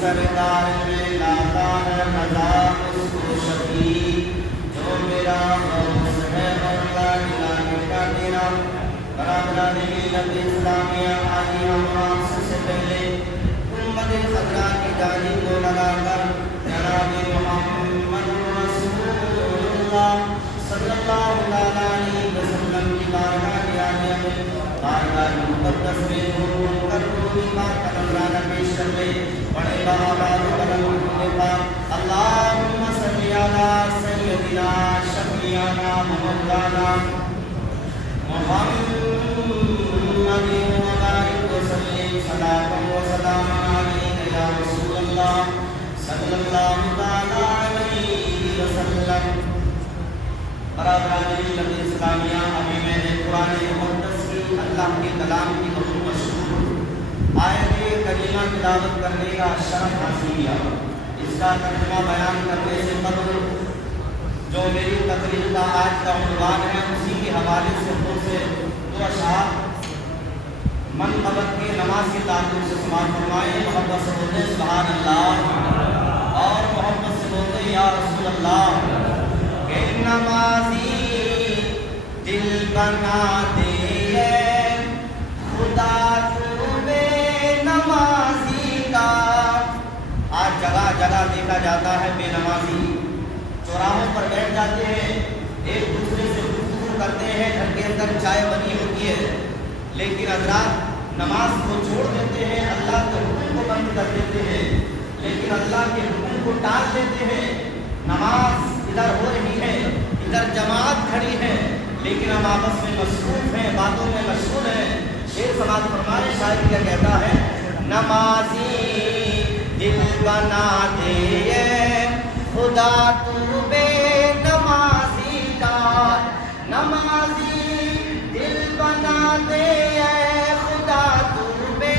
سرکار میں لاتا ہے مذاق اس کو شفیع جو میرا غوث ہے اللہ الہی کا تیرا برادران ملت اسلامیہ آئی ہم سے پہلے امت خضرا کی جانب کو لگا کر جناب محمد رسول اللہ صلی اللہ علیہ وسلم کی بارگاہ کی آگے میں بارگاہ مقدس میں حکم کر کوئی بات کا نظرانہ پیش کر لے بڑے بابا کرم اللہم صلی علی سیدنا شفیعنا مولانا محمد وبارک وسلم صلاۃ و سلام علیک یا رسول اللہ صلی اللہ علیہ وسلم۔ برادران ملت اسلامیہ، ابھی میں نے قرآن مقدس کی اللہ کے کلام کی بہت مشہور آیت کریمہ تلاوت کرنے کا شرف حاصل کیا۔ اس کا ترجمہ بیان کرنے سے قبل جو میری تقریر کا آج کا عنوان ہے اسی کے حوالے سے دو اشعار منقبت کی نماز کے تعلق سے سماعت فرمائیں۔ محبت سے بولتے سبحان اللہ اور محبت سے بولتے یا رسول اللہ۔ کہ نمازی دل بنا دے خدا نمازی کا۔ آج جگہ جگہ دیکھا جاتا ہے بے نمازی چوراہوں پر بیٹھ جاتے ہیں، ایک دوسرے سے گفتگو کرتے ہیں، گھر کے اندر چائے بنی ہوتی ہے، لیکن حضرات نماز کو چھوڑ دیتے ہیں، اللہ کے حکم کو بند کر دیتے ہیں، لیکن اللہ کے حکم کو ٹال دیتے ہیں۔ نماز ادھر ہو رہی ہے، ادھر جماعت کھڑی ہے، لیکن ہم آپس میں مصروف ہیں، باتوں میں مشغول ہیں۔ شعر سماعت فرمائے، شاعر کیا کہتا ہے؟ نمازی دل بنا دے خدا تو بے نمازی کا۔ نمازی دل بنا دے خدا تو بے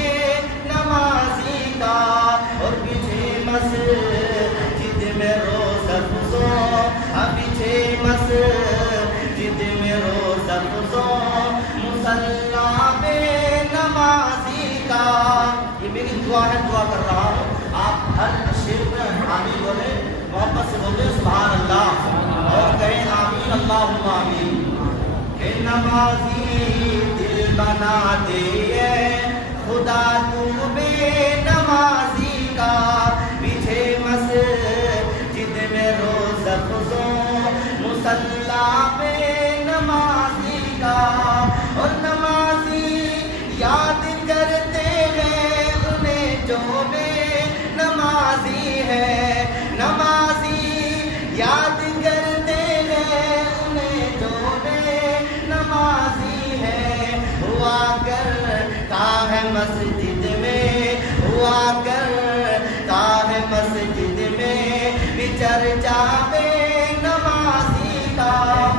نمازی کا۔ اور پیچھے مسجد میں روز افزوں، پیچھے مسجد میں روز افزوں، مصلی بے نمازی کا۔ یہ میری دعا ہے، دعا کر رہا ہوں، آپ ہر شعر میں آمین بولیں، محبت سے بولیں سبحان اللہ اور کہیں آمین اللہم آمین۔ کہ نمازی دل بنا دے خدا تو بے نمازی کا۔ پیچھے مسجد میں روز افزوں، مصلی بے نمازی کا۔ اور نمازی یاد کرتے ہیں انہیں جو بے نمازی ہے۔ نمازی یاد کرتے ہیں انہیں جو بے نمازی ہے۔ ہوا کرتا ہے مسجد میں، ہوا کرتا ہے مسجد میں بھی چرچا بے نمازی کا۔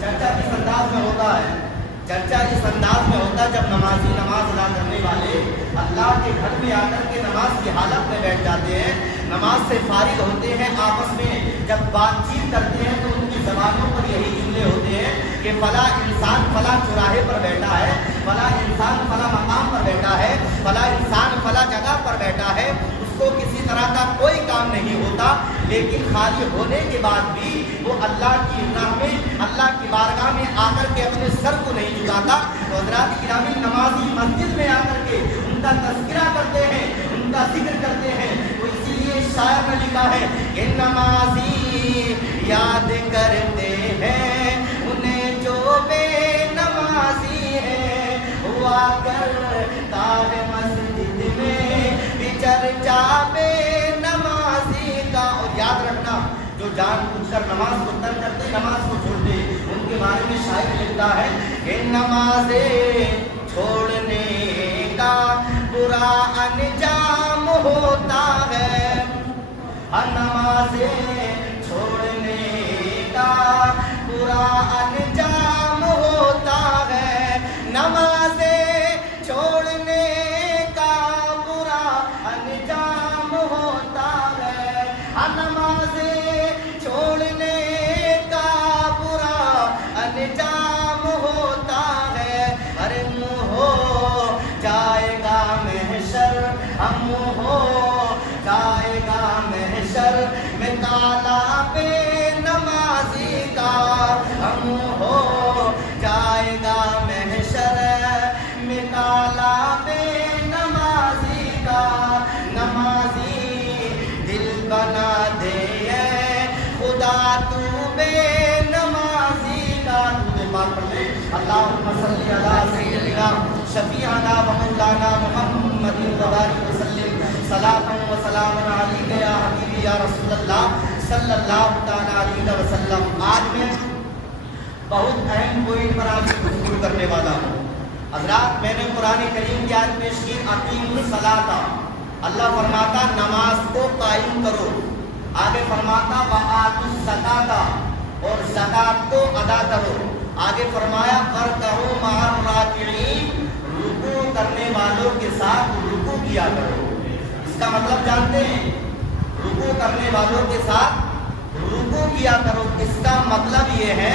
چرچا کس انداز میں ہوتا ہے؟ چرچا اس انداز میں ہوتا ہے جب نمازی نماز ادا کرنے والے اللہ کے گھر میں آ کر کے نماز کی حالت میں بیٹھ جاتے ہیں، نماز سے فارغ ہوتے ہیں، آپس میں جب بات چیت کرتے ہیں تو ان کی زبانوں پر یہی جملے ہوتے ہیں کہ فلاں انسان فلاں چوراہے پر بیٹھا ہے، فلاں انسان فلاں مقام پر بیٹھا ہے، فلاں انسان فلاں جگہ پر بیٹھا ہے، اس کو کسی طرح کا کوئی کام نہیں ہوتا، لیکن خالی ہونے کے بعد بھی وہ اللہ کی راہ میں، اللہ کی بارگاہ میں آ کر کے اپنے سر کو نہیں جھکاتا۔ تو حضرات گرامی، نمازی مسجد میں آ کر کے ان کا تذکرہ کرتے ہیں، ان کا ذکر کرتے ہیں۔ تو اسی لیے شاعر نے لکھا ہے کہ نمازی یاد کرتے ہیں انہیں جو بے نمازی ہے، ہوا کرتا ہے مسجد میں بھی چرچا بے نمازی کا۔ اور یاد رکھنا، جو جان بوجھ کر نماز کو ترک کرتے، نماز کو چھوڑتے، ان کے بارے میں شاعر لکھتا ہے کہ نمازیں چھوڑنے کا برا انجام ہوتا ہے، نمازیں چھوڑنے کا برا انجام ہوتا ہے، نمازیں چھوڑنے کا برا انجام ہوتا ہے، نمازیں چھوڑنے کا برا انجام ہوتا ہے۔ ارے منہ ہو جائے گا محشر، ہم ہو جائے گا محشر میں کالا بے نمازی کا، ہم ہو جائے گا محشر میں کالا بے نمازی کا۔ نمازی دل بنا دے اے خدا تو بے نمازی کا۔ درود پاک پڑھ لیں۔ اللہم صلی علی سیدنا شفیعنا و مولانا محمد وبارک وسلم، صلاۃ و سلام علیک یا حبیبی یا رسول اللہ صلی اللہ تعالی علیہ وسلم۔ آج میں بہت اہم پوائنٹ پر آپ سے گفتگو کرنے والا ہوں۔ حضرات، میں نے قرآن کریم کی آیت پیش کی اقیموا الصلاۃ، اللہ فرماتا نماز کو قائم کرو، آگے فرماتا وآتوا الزکاۃ، اور زکات کو ادا کرو، آگے فرمایا وارکعوا مع الراکعین، رکوع کرنے والوں کے ساتھ رکوع کیا کرو۔ اس کا مطلب جانتے ہیں؟ رکوع کرنے والوں کے ساتھ رکوع کیا کرو، اس کا مطلب یہ ہے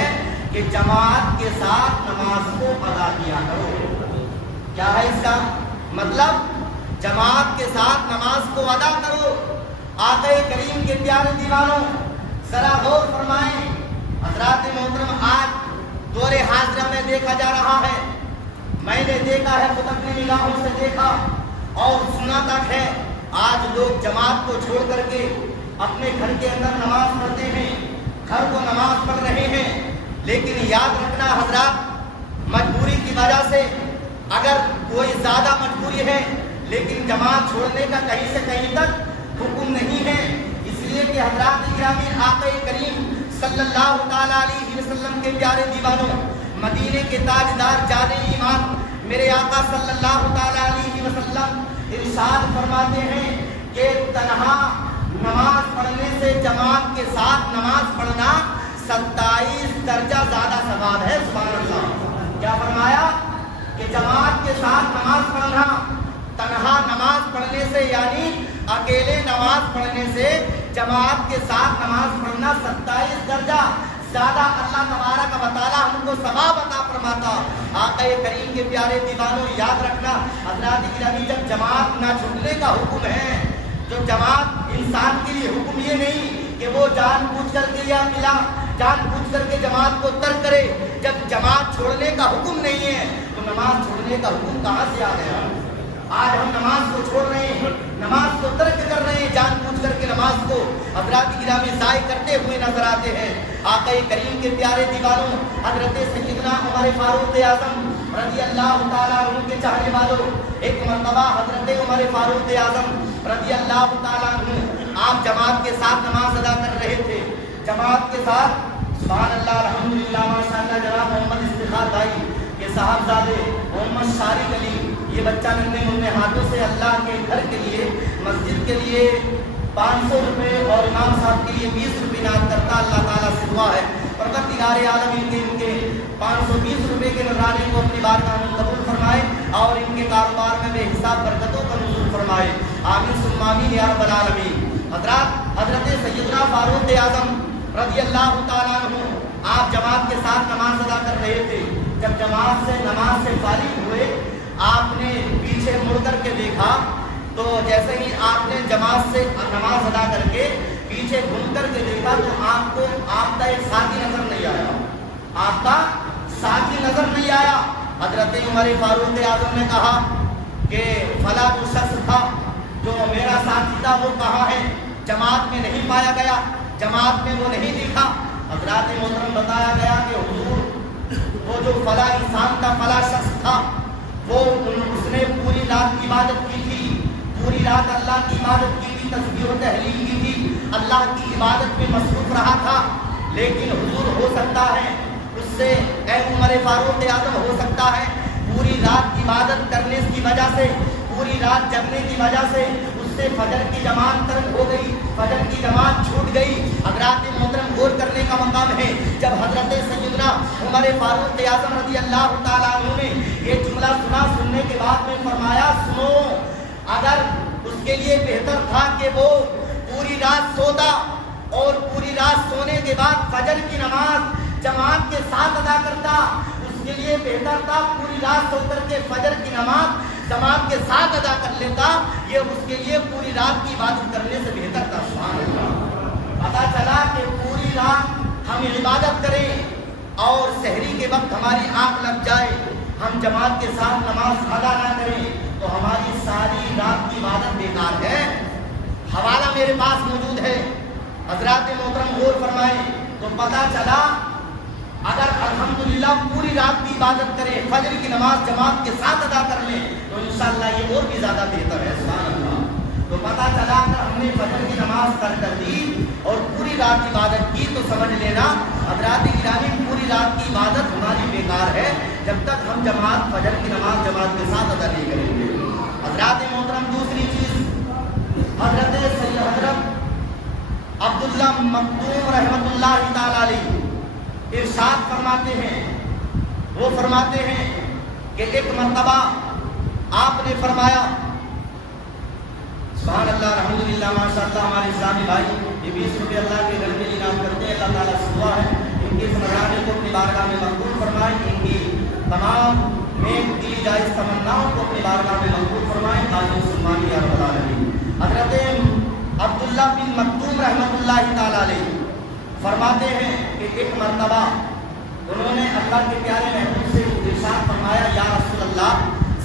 کہ جماعت کے ساتھ نماز کو ادا کیا کرو۔ کیا ہے اس کا مطلب؟ جماعت کے ساتھ نماز کو ادا کرو۔ آقا کریم کے پیارے دیوانوں، ذرا غور فرمائیں۔ حضرات محترم، آج دور حاضرہ میں دیکھا جا رہا ہے، میں نے دیکھا ہے، خود اپنی نگاہوں سے دیکھا اور سنا تک ہے، آج لوگ جماعت کو چھوڑ کر کے اپنے گھر کے اندر نماز پڑھتے ہیں، گھر کو نماز پڑھ رہے ہیں۔ لیکن یاد رکھنا حضرات، مجبوری کی وجہ سے اگر کوئی زیادہ مجبوری ہے، لیکن جماعت چھوڑنے کا کہیں سے کہیں تک حکم نہیں ہے، اس لیے کہ حضرات گرامی، آقا کریم صلی اللہ تعالیٰ علیہ وسلم کے پیارے دیوانوں، مدینے کے تاجدار جان ایمان میرے آقا صلی اللہ تعالیٰ علیہ وسلم ارشاد فرماتے ہیں کہ تنہا نماز پڑھنے سے جماعت کے ساتھ نماز پڑھنا 27 درجہ زیادہ ثواب ہے۔ سبحان اللہ۔ کیا فرمایا؟ کہ جماعت کے ساتھ نماز پڑھنا، تنہا نماز پڑھنے سے، یعنی اکیلے نماز پڑھنے سے جماعت کے ساتھ نماز پڑھنا 27 درجہ زیادہ اللہ تبارک و تعالیٰ ہم کو ثواب عطا فرماتا۔ آقا کریم کے پیارے دیوانوں، یاد رکھنا حضرات گرامی، جب جماعت نہ چھوڑنے کا حکم ہے، جو جماعت انسان کے لیے حکم یہ نہیں کہ وہ جان بوجھ کر کے یا ملا جان بوجھ کر کے جماعت کو ترک کرے، جب جماعت چھوڑنے کا حکم نہیں ہے تو نماز چھوڑنے کا حکم کہاں سے آ گیا؟ آج ہم نماز کو چھوڑ رہے ہیں، نماز کو ترک کر رہے ہیں، جان بوجھ کر کے نماز کو حضرات گرامی ضائع کرتے ہوئے نظر آتے ہیں۔ آقا کریم کے پیارے دیوانوں، حضرت سیدنا عمر فاروق اعظم رضی اللہ تعالیٰ عنہ کے چاہنے والوں، ایک مرتبہ حضرت عمر فاروق اعظم رضی اللہ تعالیٰ عنہ آپ جماعت کے ساتھ نماز ادا کر رہے تھے، جماعت کے ساتھ۔ سبحان اللہ، الحمدللہ، ماشاءاللہ، جناب محمد استخار بھائی، یہ صاحبزادے محمد شارق علی، یہ بچہ ننھے منھے ہاتھوں سے اللہ کے گھر کے لیے، مسجد کے لیے 500 روپے اور امام صاحب کے لیے 20 روپے انعام کرتا۔ اللہ تعالیٰ سے دعا ہے پروردگار عالم ان کے 520 روپے کے نذرانے کو اپنی بارگاہ میں قبول فرمائے اور ان کے کاروبار میں بے حساب برکتوں کا نزول فرمائے، آمین ثم آمین یا رب العالمین۔ حضرت سیدنا فاروق اعظم رضی اللہ تعالیٰ عنہ آپ جماعت کے ساتھ نماز ادا کر رہے تھے، جب جماعت سے نماز سے فارغ ہوئے آپ نے پیچھے مڑ کر کے دیکھا تو جیسے ہی آپ نے جماعت سے نماز ادا کر کے پیچھے گھوم کر کے دیکھا تو آپ کو آپ کا ایک ساتھی نظر نہیں آیا، آپ کا ساتھی نظر نہیں آیا۔ حضرت عمر فاروق اعظم نے کہا کہ فلاں جو شخص تھا جو میرا ساتھی تھا وہ کہاں ہے؟ جماعت میں نہیں پایا گیا، جماعت میں وہ نہیں دکھا۔ حضرات محترم بتایا گیا کہ حضور وہ جو فلاں انسان کا فلاں شخص تھا وہ اس نے پوری رات عبادت کی تھی، پوری رات اللہ کی عبادت کی تھی، تسبیح و تحلیل کی تھی، اللہ کی عبادت میں مصروف رہا تھا، لیکن حضور ہو سکتا ہے اس سے، اے عمر فاروق اعظم ہو سکتا ہے پوری رات عبادت کرنے کی وجہ سے، پوری رات جگنے کی وجہ سے اس سے فجر کی جماعت ترک ہو گئی، فجر کی جماعت چھوٹ گئی۔ حضرات محترم غور کرنے کا مقام ہے، جب حضرت سیدنا عمر فاروق اعظم رضی اللہ تعالیٰ عنہ نے یہ جملہ سنا، سننے کے بعد میں فرمایا سنو، اگر اس کے لیے بہتر تھا کہ وہ پوری رات سوتا اور پوری رات سونے کے بعد فجر کی نماز جماعت کے ساتھ ادا کرتا، اس کے لیے بہتر تھا پوری رات سو کر کے فجر کی نماز جماعت کے ساتھ ادا کر لیتا، یہ اس کے لیے پوری رات کی عبادت کرنے سے بہتر تھا۔ سبحان اللہ۔ پتا چلا کہ پوری رات ہم عبادت کریں اور سحری کے وقت ہماری آنکھ لگ جائے، ہم جماعت کے ساتھ نماز ادا نہ کریں تو ہماری ساری رات کی عبادت بیکار ہے۔ حوالہ میرے پاس موجود ہے، حضرات محترم غور فرمائیں تو پتا چلا اگر الحمدللہ پوری رات کی عبادت کریں، فجر کی نماز جماعت کے ساتھ ادا کر لیں تو انشاءاللہ یہ اور بھی زیادہ بہتر ہے۔ سبحان اللہ۔ تو پتا چلا اگر ہم نے فجر کی نماز ترک کر دی اور پوری رات عبادت کی تو سمجھ لینا حضرات گرامی پوری رات کی عبادت ہماری بیکار ہے جب تک ہم جماعت فجر کی نماز جماعت کے ساتھ ادا نہیں کریں گے۔ حضرات محترم دوسری چیز، حضرت سید حضرت عبداللہ مکتوم رحمۃ اللہ تعالی علیہ ارشاد فرماتے ہیں، وہ فرماتے ہیں کہ ایک مرتبہ آپ نے فرمایا، سبحان اللہ الحمدللہ ماشاءاللہ، ہمارے اسلامی بھائی یہ 20 روپے اللہ کے گھر کے لیے انعام کرتے ہیں، اللہ تعالیٰ سے دعا ہے ان کی نگرانی کو اپنی بارگاہ میں مقبول فرمائے، ان کی تمام نیک دلی جائز تمناؤں کو اپنی بارگاہ میں مقبول فرمائے، آمین ثم آمین یا رب العالمین۔ حضرت عبداللہ بن مکتوم رحمۃ اللہ تعالیٰ علیہ فرماتے ہیں کہ ایک مرتبہ انہوں نے اللہ کے پیارے محبوب سے ارشاد فرمایا، یا رسول اللہ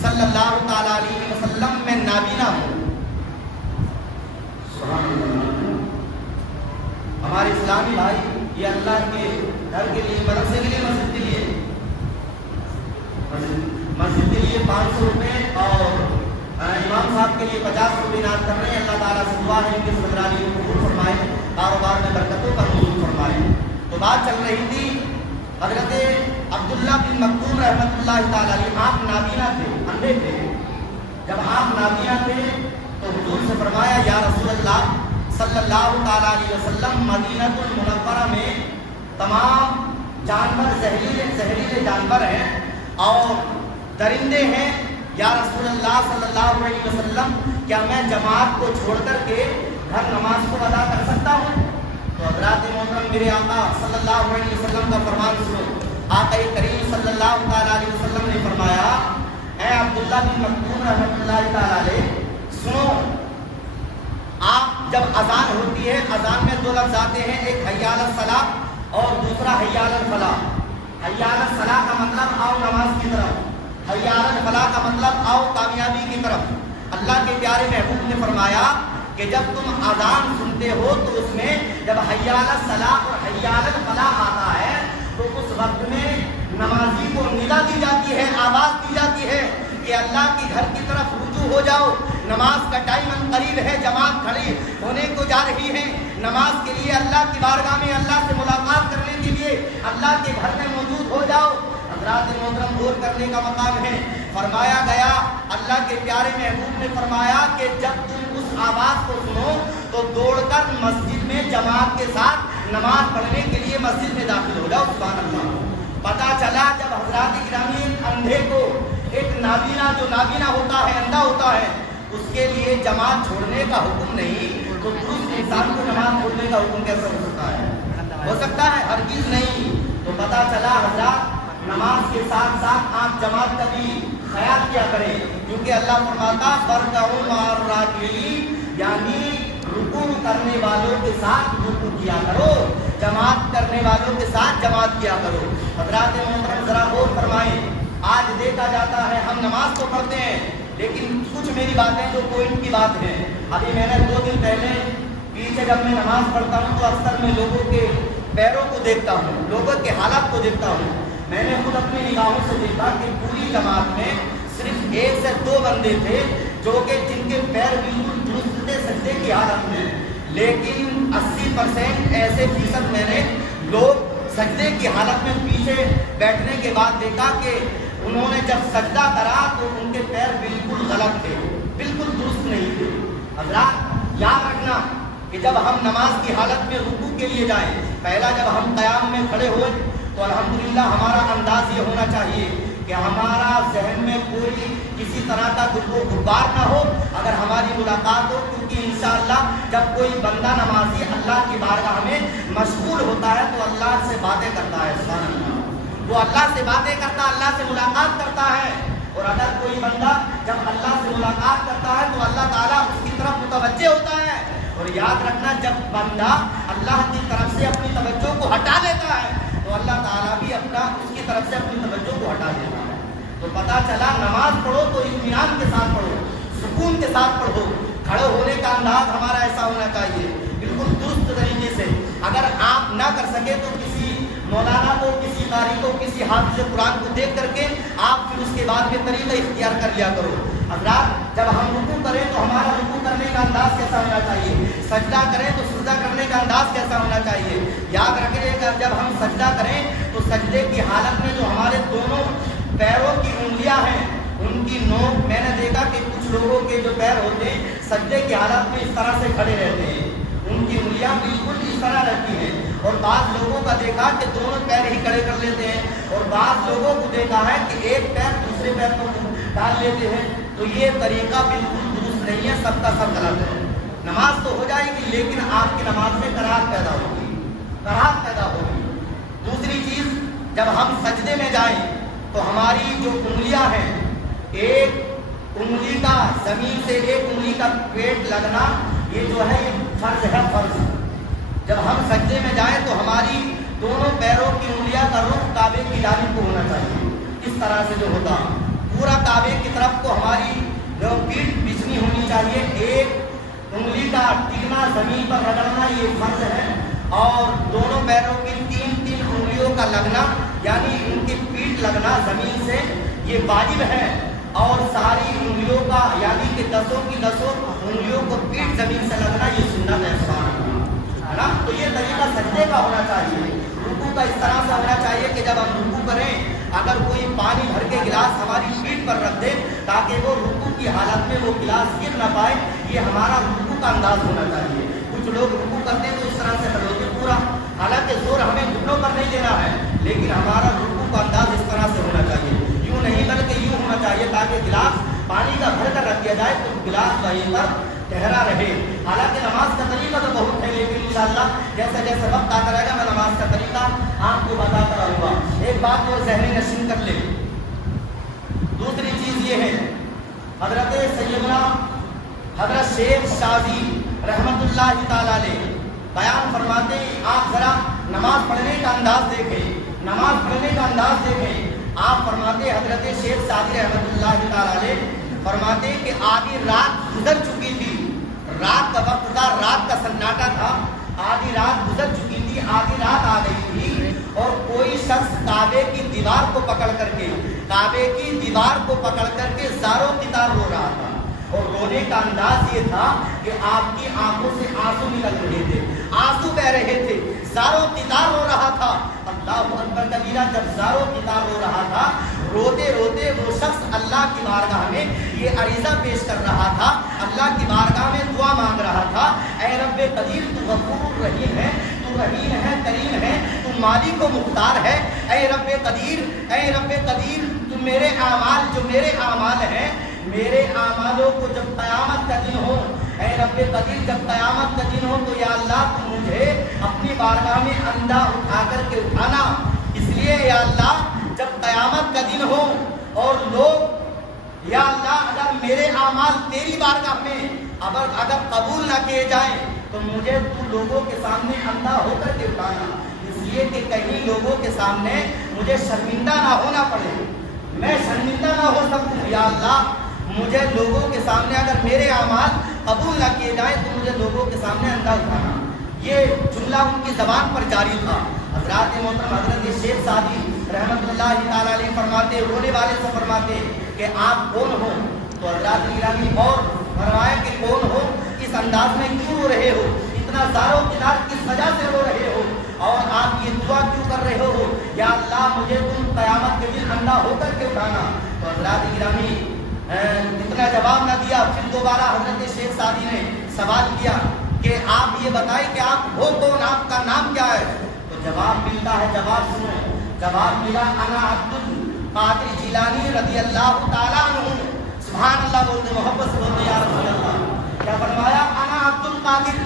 صلی اللہ تعالیٰ علیہ وسلم میں نابینا ہوں۔ ہمارے اسلامی بھائی یہ اللہ کے گھر کے لیے، مدرسے کے لیے، مسجد کے لیے، مسجد کے لیے 500 روپے اور امام صاحب کے لیے 50 روپے انعام کر رہے ہیں۔ اللہ تعالیٰ سے دعا ہے ان کی سمجھداری کو قبول فرمائے، کاروبار میں برکتوں کا نزول فرمائے۔ تو بات چل رہی تھی حضرت عبداللہ بن مکتوم رحمۃ اللہ تعالیٰ علیہ، آپ نابینا تھے، اندھے تھے۔ جب آپ نابینا تھے تو حضور سے فرمایا، یا رسول اللہ صلی اللہ تعالیٰ علیہ وسلم مدینہ المنورہ میں تمام جانور زہریلے جانور ہیں اور درندے ہیں، یا رسول اللہ صلی اللہ علیہ وسلم کیا میں جماعت کو چھوڑ کر کے گھر نماز کو ادا کر سکتا ہوں؟ تو حضرات محترم میرے آقا صلی اللہ علیہ وسلم کا فرمان سنو۔ آقا کریم صلی اللہ تعالیٰ علیہ وسلم نے فرمایا، اے عبداللہ بن مکتوم رحمۃ اللہ تعالیٰ علیہ سنو، آپ جب اذان ہوتی ہے، اذان میں 2 لفظ آتے ہیں، ایک حی علی الصلاۃ اور دوسرا حی علی الفلاح۔ حی علی الصلاۃ کا مطلب آؤ نماز کی طرف، حی علی الفلاح کا مطلب آؤ کامیابی کی طرف۔ اللہ کے پیارے محبوب نے فرمایا کہ جب تم اذان سنتے ہو تو اس میں جب حی علی الصلاۃ اور حی علی الفلاح آتا ہے تو اس وقت میں نمازی کو ندا دی جاتی ہے، آواز دی جاتی ہے کہ اللہ کے گھر کی طرف رجوع ہو جاؤ، نماز کا ٹائم قریب ہے، جماعت کھڑی ہونے کو جا رہی ہے، نماز کے لیے اللہ کی بارگاہ میں اللہ سے ملاقات کرنے کے لیے اللہ کے گھر میں موجود ہو جاؤ۔ حضرات محترم غور کرنے کا مقام ہے، فرمایا گیا اللہ کے پیارے محبوب نے فرمایا کہ جب تم اس آواز کو سنو تو دوڑ کر مسجد میں جماعت کے ساتھ نماز پڑھنے کے لیے مسجد میں داخل ہو جاؤ۔ سبحان اللہ۔ پتا چلا جب حضرات گرامی ایک اندھے کو، ایک نابینا جو نابینا ہوتا ہے، اندھا ہوتا ہے، اس کے لیے جماعت چھوڑنے کا حکم نہیں تو دوسرے انسان کو نماز چھوڑنے کا حکم کیسے ہو سکتا ہے؟ ہو سکتا ہے؟ ہرگز نہیں۔ تو پتا چلا حضرات نماز کے ساتھ ساتھ آپ جماعت کا بھی خیال کیا کریں، کیونکہ اللہ فرماتا فرکعوا مع الراکعین، یعنی رکوع کرنے والوں کے ساتھ رکوع کیا کرو، جماعت کرنے والوں کے ساتھ جماعت کیا کرو۔ حضرات محترم ذرا غور فرمائیں، آج دیکھا جاتا ہے ہم نماز تو پڑھتے ہیں لیکن کچھ میری باتیں جو پوائنٹ کی بات ہے، ابھی میں نے 2 دن پہلے پیچھے جب میں نماز پڑھتا ہوں تو اکثر میں لوگوں کے پیروں کو دیکھتا ہوں، لوگوں کے حالات کو دیکھتا ہوں۔ میں نے خود اپنی نگاہوں سے دیکھا کہ پوری جماعت میں صرف 1 سے 2 بندے تھے جو کہ جن کے پیر بالکل درست تھے سجدے کی حالت میں، لیکن 80% ایسے فیصد میں نے لوگ سجدے کی حالت میں پیچھے بیٹھنے کے بعد دیکھا کہ انہوں نے جب سجدہ کرا تو ان کے پیر بالکل غلط تھے، بالکل درست نہیں تھے۔ حضرات یاد رکھنا کہ جب ہم نماز کی حالت میں رکوع کے لیے جائیں، پہلا جب ہم قیام میں کھڑے ہوئے تو الحمدللہ ہمارا انداز یہ ہونا چاہیے کہ ہمارا ذہن میں کوئی کسی طرح کا غبار نہ ہو اگر ہماری ملاقات ہو، کیونکہ انشاءاللہ جب کوئی بندہ نمازی اللہ کی بارگاہ میں مشغول ہوتا ہے تو اللہ سے باتیں کرتا ہے، سبحان اللہ، وہ اللہ سے باتیں کرتا ہے، اللہ سے ملاقات کرتا ہے۔ اور اگر کوئی بندہ جب اللہ سے ملاقات کرتا ہے تو اللہ تعالیٰ اس کی طرف متوجہ ہوتا ہے۔ اور یاد رکھنا جب بندہ اللہ کی طرف سے اپنی توجہ کو ہٹا لیتا ہے تو اللہ تعالیٰ بھی اس کی طرف سے اپنی توجہ کو ہٹا دیتا ہے۔ تو پتہ چلا نماز پڑھو تو اطمینان کے ساتھ پڑھو، سکون کے ساتھ پڑھو، کھڑے ہونے کا انداز ہمارا ایسا ہونا چاہیے بالکل درست طریقے سے۔ اگر آپ نہ کر سکے تو کسی مولانا کو، کسی قاری کو، کسی حافظ قرآن کو دیکھ کر کے آپ پھر اس کے بعد میں طریقہ اختیار کر لیا کرو۔ حضرات جب ہم رکوع کریں تو ہمارا رکوع کرنے کا انداز کیسا ہونا چاہیے، سجدہ کریں تو سجدہ کرنے کا انداز کیسا ہونا چاہیے۔ یاد رکھیے کہ جب ہم سجدہ کریں تو سجدے کی حالت میں جو ہمارے دونوں پیروں کی انگلیاں ہیں ان کی نوک، میں نے دیکھا کہ کچھ لوگوں کے جو پیر ہوتے ہیں سجدے کی حالت میں اس طرح سے کھڑے رہتے ہیں، ان کی انگلیاں بالکل اس طرح رہتی ہیں، اور بعض لوگوں کا دیکھا کہ دونوں پیر ہی کھڑے کر لیتے ہیں، اور بعض لوگوں کو دیکھا ہے کہ ایک پیر دوسرے پیر کو ڈال لیتے ہیں۔ تو یہ طریقہ بالکل درست نہیں ہے، سب کا سب غلط ہے۔ نماز تو ہو جائے گی لیکن آپ کی نماز میں کراہت پیدا ہوگی، کراہت پیدا ہوگی۔ دوسری چیز، جب ہم سجدے میں جائیں تو ہماری جو انگلیاں ہیں، ایک انگلی کا زمین سے ایک انگلی کا پیٹ لگنا، یہ جو ہے یہ فرض ہے، فرض۔ جب ہم سجدے میں جائیں تو ہماری دونوں پیروں کی انگلیاں کا رخ کعبے کی جانب کو ہونا چاہیے، اس طرح سے جو ہوتا پورا کعبے کی طرف کو ہماری جو پیٹھ بچھنی ہونی چاہیے۔ ایک انگلی کا ٹکنا زمین پر رگڑنا یہ فرض ہے، اور دونوں پیروں کی 3 انگلیوں کا لگنا یعنی ان کی پیٹھ لگنا زمین سے یہ واجب ہے، اور ساری انگلیوں کا یعنی کہ 10 کی 10 انگلیوں کو پیٹھ زمین سے لگنا یہ سنت ہے نا۔ تو یہ طریقہ سجدے کا ہونا چاہیے۔ رکوع کا اس طرح سے ہونا چاہیے کہ جب ہم رکوع کریں اگر کوئی پانی بھر کے گلاس ہماری پیٹھ پر رکھ دے تاکہ وہ رکوع کی حالت میں وہ گلاس گر نہ پائے، یہ ہمارا رکوع کا انداز ہونا چاہیے۔ کچھ لوگ رکوع کرتے ہیں تو اس طرح سے کھڑے ہوتے پورا، حالانکہ زور ہمیں گھٹنوں پر نہیں دینا ہے لیکن ہمارا رکوع کا انداز اس طرح سے ہونا چاہیے، یوں نہیں بلکہ یوں ہونا چاہیے تاکہ گلاس پانی کا بھر کر رکھ دیا جائے تو گلاس وہیں پر ٹھہرا رہے۔ حالانکہ نماز کا طریقہ تو بہت ہے لیکن انشاءاللہ جیسے جیسے وقت آتا رہے گا میں نماز کا طریقہ آپ کو بتاتا رہوں گا۔ ایک بات اور ذہنی نشین کر لیں۔ دوسری چیز یہ ہے، حضرت سیدنا حضرت شیخ شازی رحمت اللہ تعالیٰ علیہ بیان فرماتے ہیں، آپ ذرا نماز پڑھنے کا انداز دیکھیں، نماز پڑھنے کا انداز دیکھیں۔ آپ فرماتے ہیں حضرت شیخ شازی رحمت اللہ تعالیٰ علیہ فرماتے ہیں کہ آدھی رات گزر چکی تھی، رات کا وقت تھا، رات کا سناٹا تھا، آدھی رات گزر چکی تھی، آدھی رات آ گئی تھی، اور کوئی شخص کعبے کی دیوار کو پکڑ کر کے، کعبے کی دیوار کو پکڑ کر کے زاروں کتار رو رہا تھا، اور رونے کا انداز یہ تھا کہ آپ کی آنکھوں سے آنسو نکل رہے تھے، آنسو بہ رہے تھے، زاروں کتار رو رہا تھا۔ اللہ اکبر کبیرہ، جب زاروں کتار رو رہا تھا، روتے روتے وہ شخص اللہ کی بارگاہ میں یہ عریضہ پیش کر رہا تھا، اللہ کی بارگاہ میں دعا مانگ رہا تھا، اے رب قدیر تو غفور رحیم ہے، تو رحیم ہے، کریم ہے، تو مالک و مختار ہے، اے رب قدیر، اے رب قدیر، تو میرے اعمال جو میرے اعمال ہیں، میرے اعمالوں کو جب قیامت کا دن ہو، اے رب قدیر جب قیامت کا دن ہو تو یا اللہ تو مجھے اپنی بارگاہ میں اندھا اٹھا کر کے اٹھانا، اس لیے یا اللہ جب قیامت کا دن ہو اور لوگ یا اللہ اگر میرے اعمال تیری بارگاہ میں اگر قبول نہ کیے جائیں تو مجھے تو لوگوں کے سامنے اندھا ہو کر کے اٹھانا، اس لیے کہ کہیں لوگوں کے سامنے مجھے شرمندہ نہ ہونا پڑے، میں شرمندہ نہ ہو سکوں۔ یا اللہ مجھے لوگوں کے سامنے اگر میرے اعمال قبول نہ کیے جائیں تو مجھے لوگوں کے سامنے اندھا اٹھانا۔ یہ جملہ ان کی زبان پر جاری تھا۔ حضرات محترم حضرت شیخ سعدی رحمۃ اللہ تعالیٰ علیہ فرماتے، رونے والے سے فرماتے کہ آپ کون ہو؟ تو حضرات گرامی اور فرمایا کہ کون ہو، اس انداز میں کیوں رو رہے ہو، اتنا زار و کنار کس وجہ سے رو رہے ہو، اور آپ یہ دعا کیوں کر رہے ہو یا اللہ مجھے تم قیامت کے دن اندھا ہو کر کے اٹھانا؟ تو حضرات گرامی اتنا جواب نہ دیا، پھر دوبارہ حضرت شیخ سعدی نے سوال کیا کہ آپ یہ بتائیں کہ آپ ہو کون، آپ کا نام کیا ہے؟ تو جواب ملتا ہے، جواب سنو، جواب ملا انا عبد القادر جیلانی رضی اللہ تعالیٰ عنہ۔ سبحان اللہ بولتے، محبت سے بولتے یا رسول اللہ۔ کیا فرمایا؟ انا عبد القادر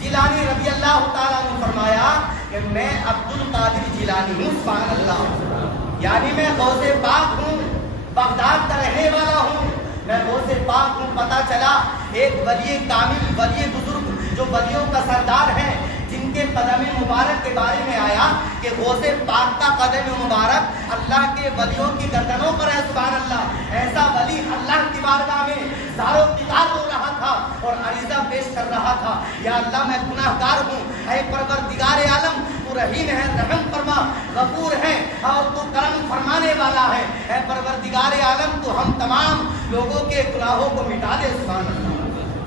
جیلانی رضی اللہ تعالیٰ عنہ، فرمایا کہ میں عبد القادر جیلانی ہوں۔ سبحان اللہ، یعنی میں غوث پاک ہوں، بغداد کا رہنے والا ہوں، میں غوث پاک ہوں۔ پتہ چلا ایک ولی کامل، ولی بزرگ جو ولیوں کا سردار ہے، جن کے قدم مبارک کے بارے میں آیا کہ غوث پاک کا قدم مبارک اللہ کے ولیوں کی گردنوں پر ہے۔ سبحان اللہ، ایسا ولی اللہ کی بارگاہ میں زار و فکار ہو رہا تھا اور عریضہ پیش کر رہا تھا، یا اللہ میں گناہ گار ہوں، اے پروردگار عالم تو رحیم ہے، رحم فرما، غفور ہے اور تو کرم فرمانے والا ہے، اے پروردگار عالم تو ہم تمام لوگوں کے گناہوں کو مٹا دے۔ سبحان اللہ۔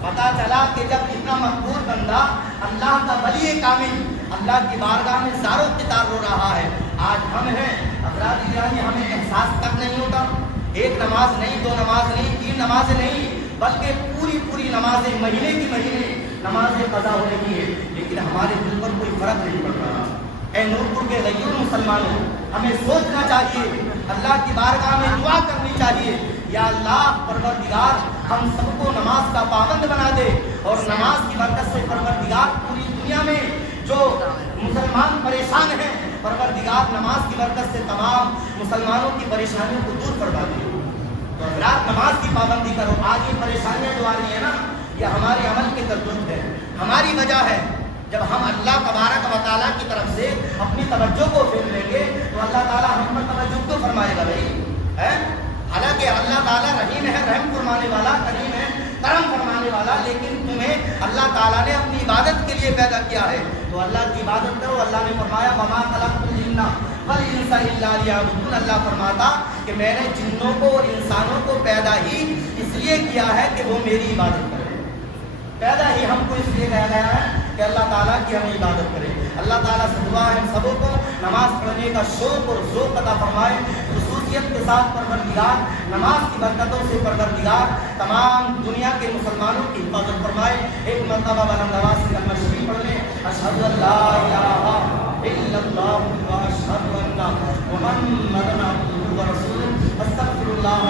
پتا چلا کہ جب اتنا مقبول بندہ اللہ کا ولی کامل اللہ کی بارگاہ میں زار و فکار رو رہا ہے، آج ہم ہیں حضرات گرامی، ہمیں احساس تک نہیں ہوتا، ایک نماز نہیں، دو نماز نہیں، تین نمازیں نہیں، بلکہ پوری نمازیں، مہینے کی مہینے نمازیں قضا ہو رہی ہے، لیکن ہمارے دل پر کوئی فرق نہیں پڑ رہا۔ اے نورپور کے غیور مسلمانوں، ہمیں سوچنا چاہیے، اللہ کی بارگاہ میں دعا کرنی چاہیے، یا اللہ پروردگار ہم سب کو نماز کا پابند بنا دے، اور نماز کی برکت سے پروردگار پوری دنیا میں جو مسلمان پریشان ہیں، پروردگار نماز کی برکت سے تمام مسلمانوں کی پریشانیوں کو دور فرما دے۔ تو حضرات نماز کی پابندی کرو۔ آج یہ پریشانیاں جو آ رہی ہیں نا، یہ ہمارے عمل کے کرتوت ہے، ہماری وجہ ہے۔ جب ہم اللہ تبارک و تعالیٰ کی طرف سے اپنی توجہ کو پھیر لیں گے تو اللہ تعالیٰ ہم پر توجہ کو فرمائے گا بھائی۔ حالانکہ اللہ تعالیٰ رحیم ہے، رحم فرمانے والا، کریم ہے، کرم فرمانے والا، لیکن تمہیں اللہ تعالیٰ نے اپنی عبادت کے لیے پیدا کیا ہے، تو اللہ کی عبادت کرو۔ اللہ نے فرمایا وما خلقت الجن والانس الا لیعبدون۔ اللہ فرماتا کہ میں نے جنوں کو اور انسانوں کو پیدا ہی اس لیے کیا ہے کہ وہ میری عبادت کریں۔ پیدا ہی ہم کو اس لیے کہا گیا ہے کہ اللہ تعالیٰ کی ہم عبادت کریں۔ اللہ تعالیٰ سے دعا ہے ہم سبوں کو نماز پڑھنے کا شوق اور ذوق عطا فرمائے، خصوصیت کے ساتھ پروردگار نماز کی برکتوں سے پروردگار تمام دنیا کے مسلمانوں کی حفاظت فرمائے۔ ایک مرتبہ بلند آواز سے کلمہ شریف پڑھ لیں، اشہد ان لا الہ الا اللہ واشہد ان محمدا عبدہ ورسولہ۔ استغفر اللہ